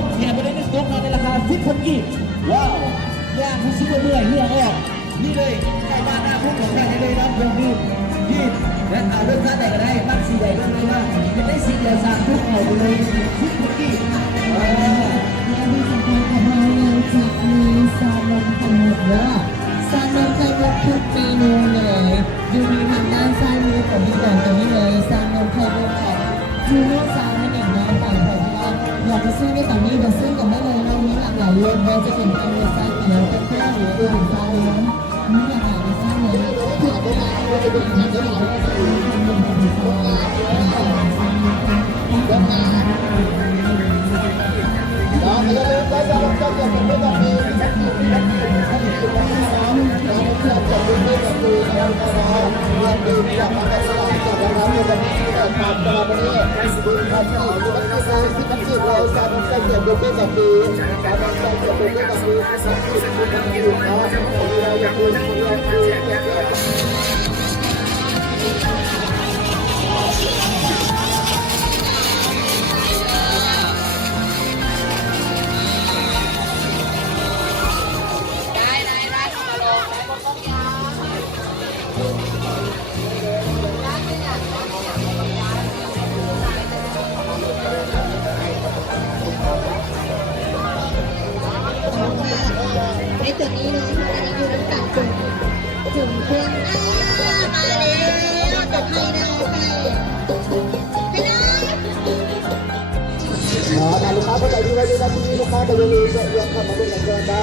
กเนี่ยไม่ได้1 ตุ๊กในราคา10,000 กีบว้าวย่างผู้ซื้อเมื่อยเมื่อออกนี่เลยใกล้บ้านหน้าพุ่งของใครเลยนะเพื่อนพี่ที่และเรื่องท่าใดก็ได้บ้านสีใดก็เลยนะจะได้สีเดียว3 ตุ๊กเอาไปเลย10,000 กีบและที่สำคัญของเราเราจะมีซาลอนไข่มุกด้วยซาลอนไข่มุกทุกเมนูเลยดูมีทางด้านซ้ายมือของพี่ก่อนตรงนี้เลยซาลอนไข่มุกของยูโรซาให้หนึ่งน้องต่างของเราอยากจะซื้อได้ตอนนี้เดี๋ยวซื้อกันได้เลยเรามีหลากหลายรสจะเป็นเป็นรสชาติเขียวเป็นข้าวหรืออื่นซาล้วนมีหลากหลายรสชาติเลยเผื่อได้เราจะดูทางได้หลายรสชาติน้องอย่าลืมได้รับการจัดเป็นแบบนี้นะครับที่เราจะดูได้แบบนี้นะครับเราดูอยากมาสลายกับเราในวันนี้ตามตลาดวันนี้ดูครับที่มันก็คือที่มันที่เราสามารถใช้เก็บดูได้แบบนี้สามารถใช้เก็บดูได้แบบนี้ที่มันที่มันอยู่นะเราอยากดูไอ้ตัวนี้เลยค่ะอันนี้อยู่น้ำตาลจุ่มเครื่องมาแล้วแต่ไทยเราไปลูกค้าคนไหนดูไว้ดูนะที่นี่ลูกค้าจะยังเข้ามาเป็นแรงได้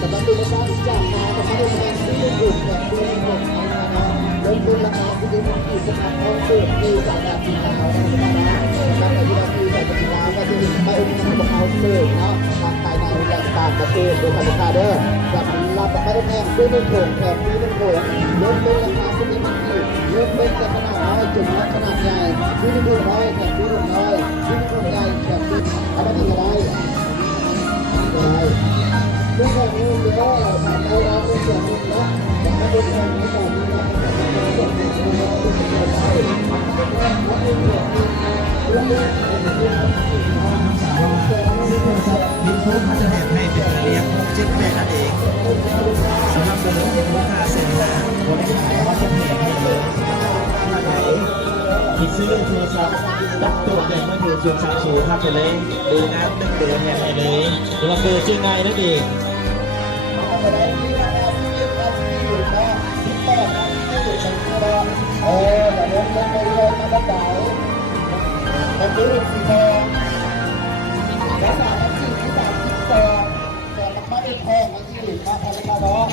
สำหรับตัวลูกค้าที่อยากมาสำหรับตัวแรงที่อยู่แบบที่นี่ผมเริ่มต้นราคาที่ดีมากที่สุดของสูตรมีจากแบบที่เราได้มาสำหรับที่เราที่จะติดตามก็ที่ไม่อุ้มน้ำมะพร้าวเสิร์ฟเนาะทางภายในและต่างประเทศโดยลูกค้าเด้อแบบเราแบบไม่ได้แพงด้วยเงินโผล่แถมที่เงินโผล่เริ่มต้นราคาที่ดีมากที่เริ่มต้นจากขนาดน้อยจนขนาดใหญ่ที่ดูน้อยแถมที่ดูน้อยที่ดูใหญ่แถมที่อะไรที่อะไรเรื่องแบบนี้เยอะทำได้แล้วเป็นส่วนหนึ่งนะแต่ไม่เป็นแบบนี้แบบนี้นะส่วนหนึ่งเราเป็นส่วนใหญ่แล้วเป็นส่วนหนึ่งแล้วเป็นมีโค้ดเขาจะแถมให้เป็นเรียก6-7-8นั่นเองสำหรับตัวนี้เป็นราคาเซ็นนะคนที่ขายเขาจะแถมให้เลยถ้าไหนคิดซื้อโทรศัพท์รับตัวแทนเมื่อถือจุด30ครับไปเลยดูนะ1 เดือนแถมให้เลยหรือว่าคือชื่อง่ายนั่นเองแต่เรื่องเล่นไปเรื่อยมันก็เก่าแต่ซื้อเป็นสีแดงและสามสีที่30แต่มันไม่ได้แพงมันที่อื่นมาแพงมาเนาะ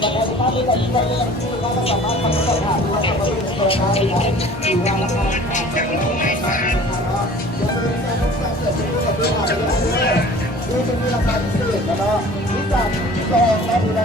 แต่ราคาที่บ้านที่เราที่เราที่เราสามารถทำได้ผ่านเราสามารถเป็นตัวได้นะอยู่ราคาจะลงไหนบ้างเนาะเดี๋ยวเป็นการต้องการเกิดขึ้นกับด้วยอะไรด้วยดูจะมีราคาพิเศษนะเนาะที่จากแพงแล้วดูแล